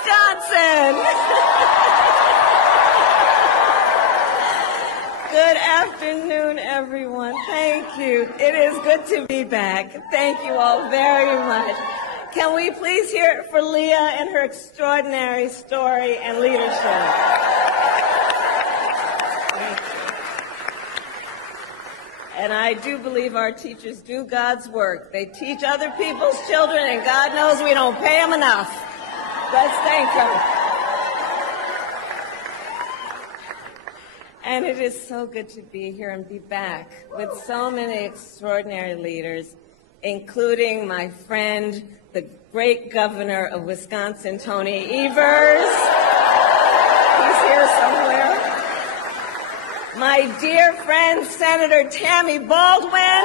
Wisconsin. Good afternoon, everyone. Thank you. It is good to be back. Thank you all very much. Can we please hear it for Leah and her extraordinary story and leadership? And I do believe our teachers do God's work. They teach other people's children, and God knows we don't pay them enough. Let's thank them. And it is so good to be here and be back with so many extraordinary leaders, including my friend, the great governor of Wisconsin, Tony Evers. He's here somewhere. My dear friend, Senator Tammy Baldwin.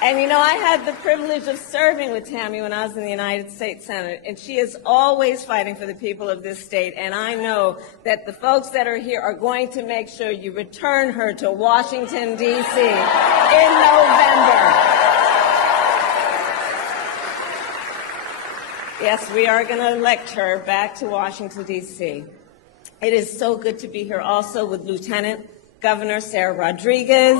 And you know, I had the privilege of serving with Tammy when I was in the United States Senate, and she is always fighting for the people of this state, and I know that the folks that are here are going to make sure you return her to Washington, D.C. in November. Yes, we are going to elect her back to Washington, D.C. It is so good to be here also with Lieutenant Governor Sarah Rodriguez,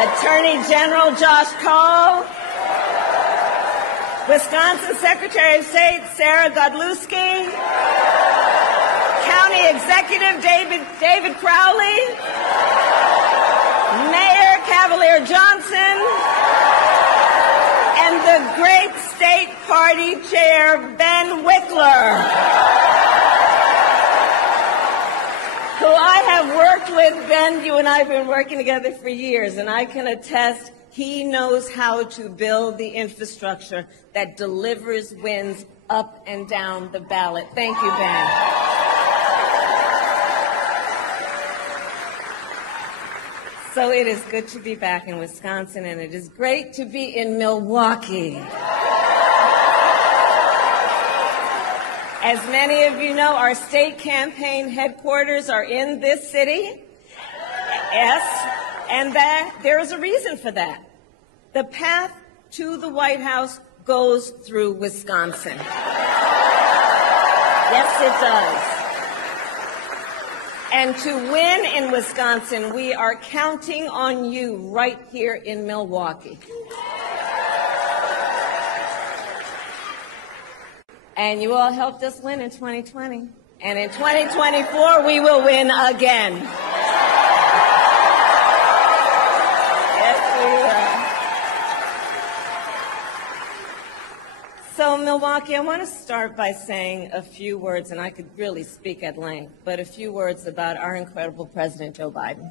Attorney General Josh Cole, Wisconsin Secretary of State Sarah Godlewski, County Executive David Crowley, Mayor Cavalier Johnson, and the great State Party Chair Ben Wickler, who I have worked with. Ben, you and I have been working together for years, and I can attest he knows how to build the infrastructure that delivers wins up and down the ballot. Thank you, Ben. So it is good to be back in Wisconsin, and it is great to be in Milwaukee. As many of you know, our state campaign headquarters are in this city. Yes, and there is a reason for that. The path to the White House goes through Wisconsin. Yes, it does. And to win in Wisconsin, we are counting on you right here in Milwaukee. And you all helped us win in 2020. And in 2024, we will win again. Yes, we will. So, Milwaukee, I want to start by saying a few words, and I could really speak at length, but a few words about our incredible President Joe Biden.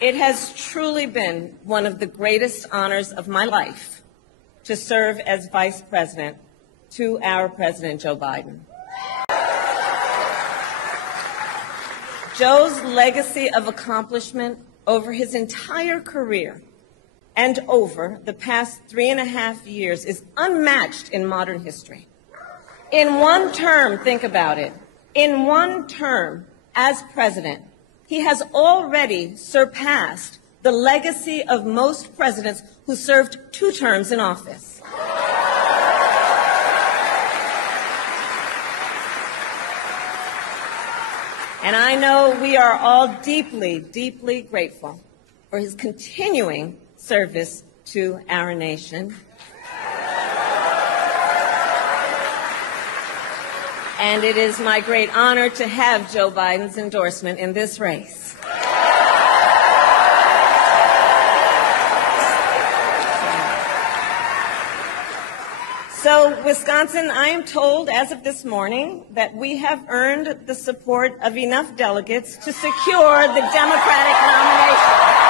It has truly been one of the greatest honors of my life to serve as Vice President to our President Joe Biden. Joe's legacy of accomplishment over his entire career and over the past 3.5 years is unmatched in modern history. In one term, think about it, in one term as president, he has already surpassed the legacy of most presidents who served 2 terms in office. And I know we are all deeply, deeply grateful for his continuing service to our nation. And it is my great honor to have Joe Biden's endorsement in this race. So, Wisconsin, I am told as of this morning that we have earned the support of enough delegates to secure the Democratic nomination.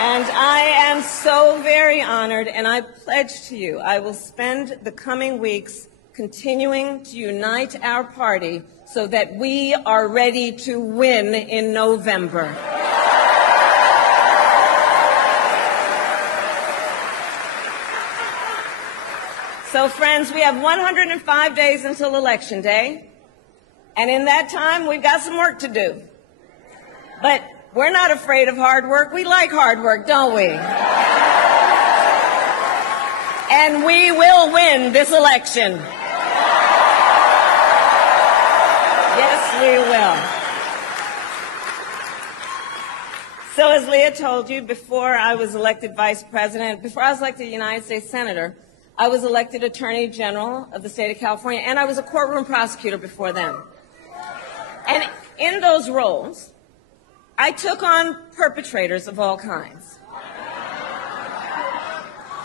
And I am so very honored, and I pledge to you I will spend the coming weeks continuing to unite our party so that we are ready to win in November. So, friends, we have 105 days until Election Day, and in that time, we've got some work to do. But we're not afraid of hard work. We like hard work, don't we? And we will win this election. Yes, we will. So as Leah told you, before I was elected vice president, before I was elected United States Senator, I was elected Attorney General of the state of California, and I was a courtroom prosecutor before then. And in those roles, I took on perpetrators of all kinds.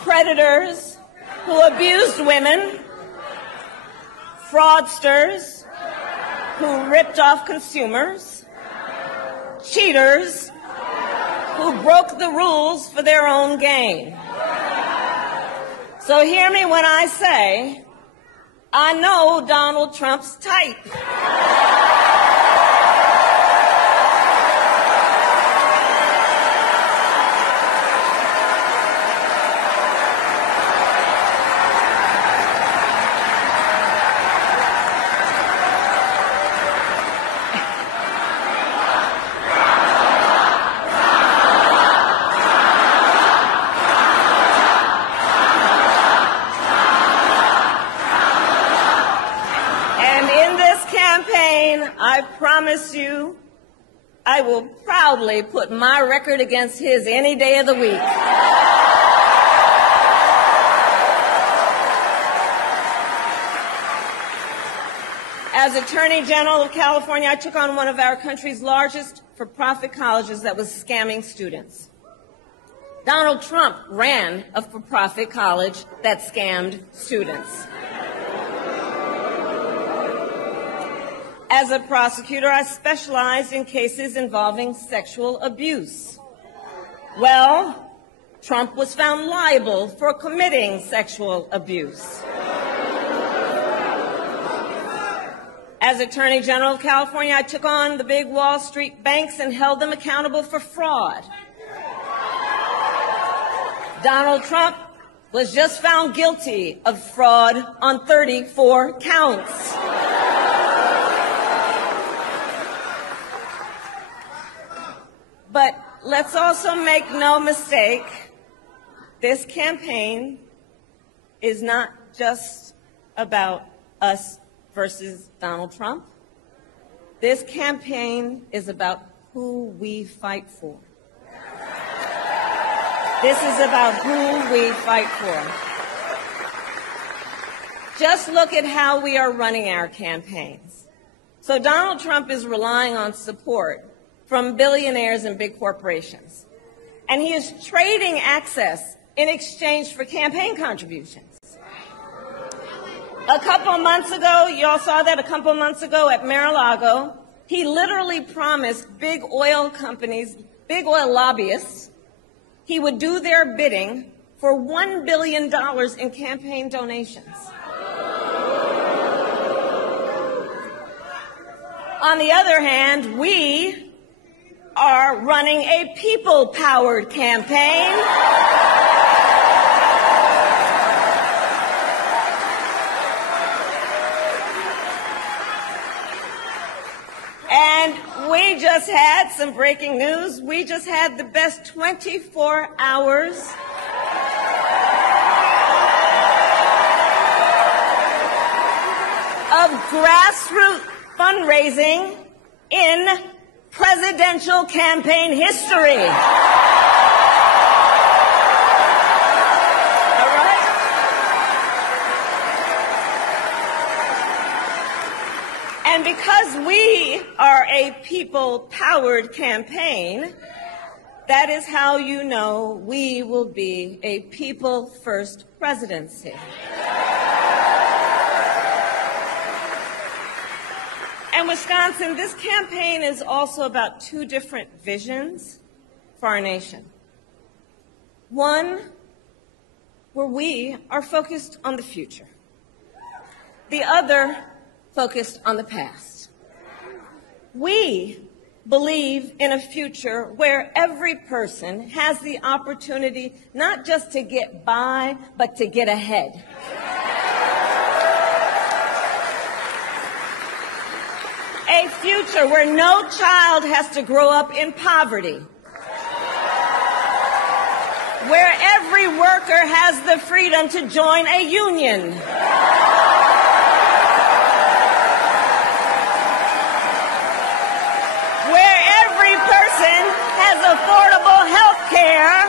Predators who abused women, fraudsters who ripped off consumers, cheaters who broke the rules for their own gain. So hear me when I say, I know Donald Trump's type. I promise you, I will proudly put my record against his any day of the week. As Attorney General of California, I took on one of our country's largest for-profit colleges that was scamming students. Donald Trump ran a for-profit college that scammed students. As a prosecutor, I specialized in cases involving sexual abuse. Well, Trump was found liable for committing sexual abuse. As Attorney General of California, I took on the big Wall Street banks and held them accountable for fraud. Donald Trump was just found guilty of fraud on 34 counts. But let's also make no mistake, this campaign is not just about us versus Donald Trump. This campaign is about who we fight for. This is about who we fight for. Just look at how we are running our campaigns. So Donald Trump is relying on support from billionaires and big corporations. And he is trading access in exchange for campaign contributions. A couple months ago, you all saw that a couple months ago at Mar-a-Lago, he literally promised big oil companies, big oil lobbyists, he would do their bidding for $1 billion in campaign donations. On the other hand, we are running a people-powered campaign. And we just had some breaking news. We just had the best 24 hours of grassroots fundraising in presidential campaign history. All right? And because we are a people-powered campaign, that is how you know we will be a people-first presidency. And Wisconsin, this campaign is also about two different visions for our nation. One, where we are focused on the future. The other, focused on the past. We believe in a future where every person has the opportunity not just to get by, but to get ahead. a future where no child has to grow up in poverty, where every worker has the freedom to join a union, where every person has affordable health care,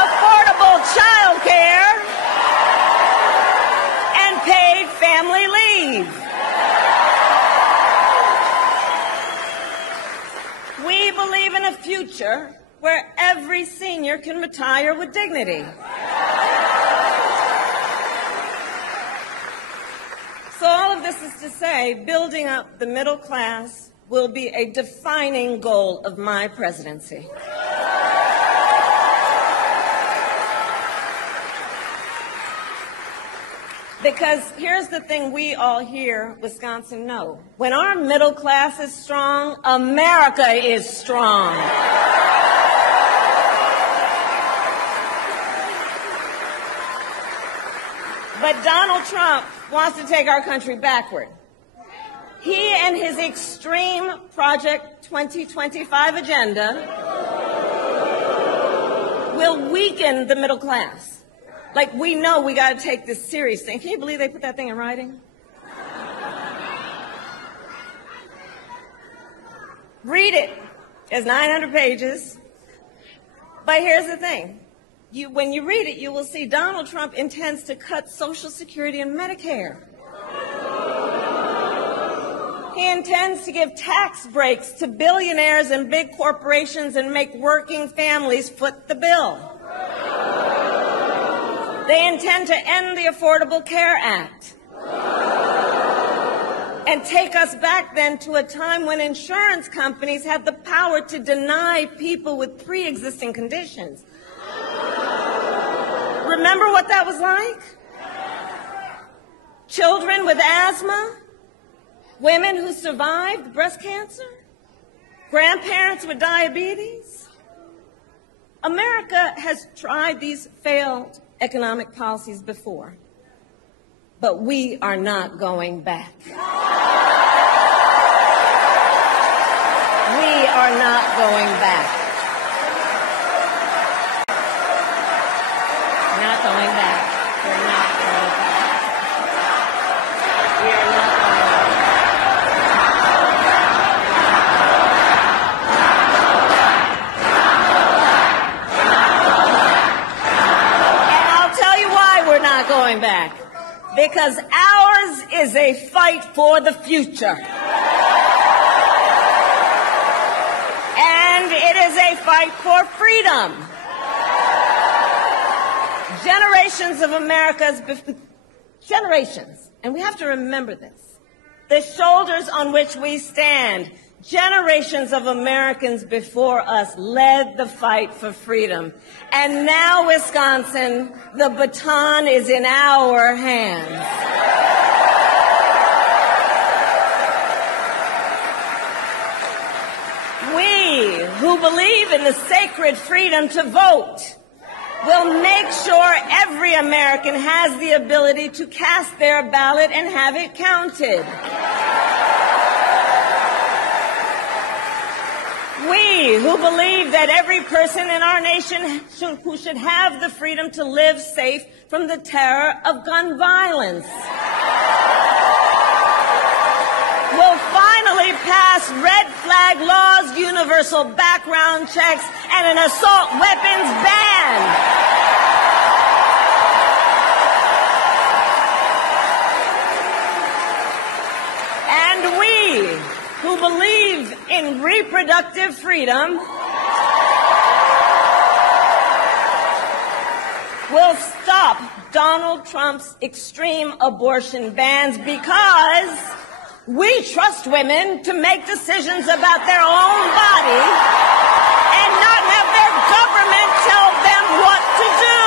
affordable child care, and paid family leave. We believe in a future where every senior can retire with dignity. So all of this is to say, building up the middle class will be a defining goal of my presidency. Because here's the thing we all here, Wisconsin, know. When our middle class is strong, America is strong. But Donald Trump wants to take our country backward. He and his extreme Project 2025 agenda will weaken the middle class. Like, we know we got to take this serious thing. Can you believe they put that thing in writing? Read it. It's 900 pages. But here's the thing. When you read it, you will see Donald Trump intends to cut Social Security and Medicare. He intends to give tax breaks to billionaires and big corporations and make working families foot the bill. They intend to end the Affordable Care Act and take us back then to a time when insurance companies had the power to deny people with pre-existing conditions. Remember what that was like? Children with asthma, women who survived breast cancer, grandparents with diabetes. America has tried these failed economic policies before, but we are not going back. We are not going back. Not going back. We're not going back. We are not going back. And I'll tell you why we're not going back. Because ours is a fight for the future. And it is a fight for freedom. Generations of generations, and we have to remember this, the shoulders on which we stand, generations of Americans before us led the fight for freedom. And now, Wisconsin, the baton is in our hands. We, who believe in the sacred freedom to vote, will make sure every American has the ability to cast their ballot and have it counted. We, who believe that every person in our nation who should have the freedom to live safe from the terror of gun violence, will finally pass red flag laws, universal background checks, and an assault weapons ban. And we, who believe in reproductive freedom, will stop Donald Trump's extreme abortion bans because we trust women to make decisions about their own body and not have their government tell them what to do.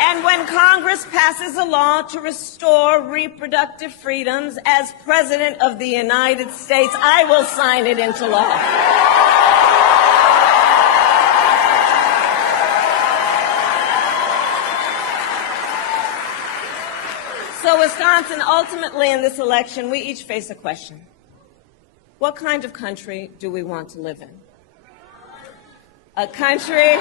And when Congress passes a law to restore reproductive freedoms, as President of the United States, I will sign it into law. So, Wisconsin, ultimately in this election, we each face a question. What kind of country do we want to live in? A country...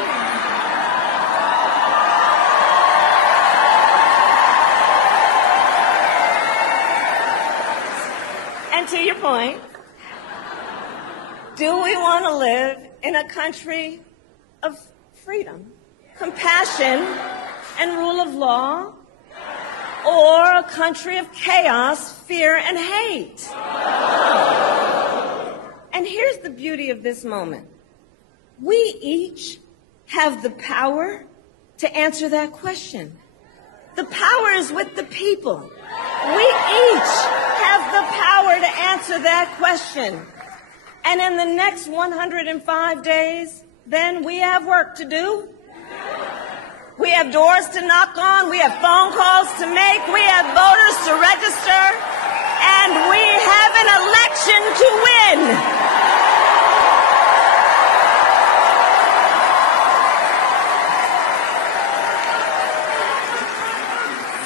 And to your point, do we want to live in a country of freedom, compassion, and rule of law, or a country of chaos, fear, and hate? And here's the beauty of this moment. We each have the power to answer that question. The power is with the people. We each have the power to answer that question. And in the next 105 days, then we have work to do. We have doors to knock on. We have phone calls to make. We have voters to register. And we have an election to win.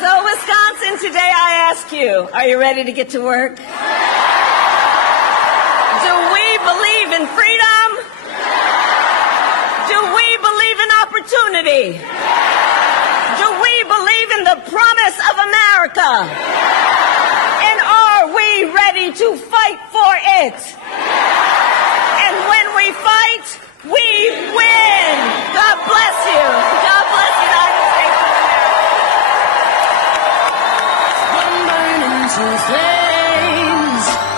So, Wisconsin, today I ask you, are you ready to get to work? Do we believe in freedom? Do we believe in opportunity? Do we believe in the promise of America? And are we ready to fight for it? And when we fight, we win. God bless you. God bless the United States of America. One burning two flames.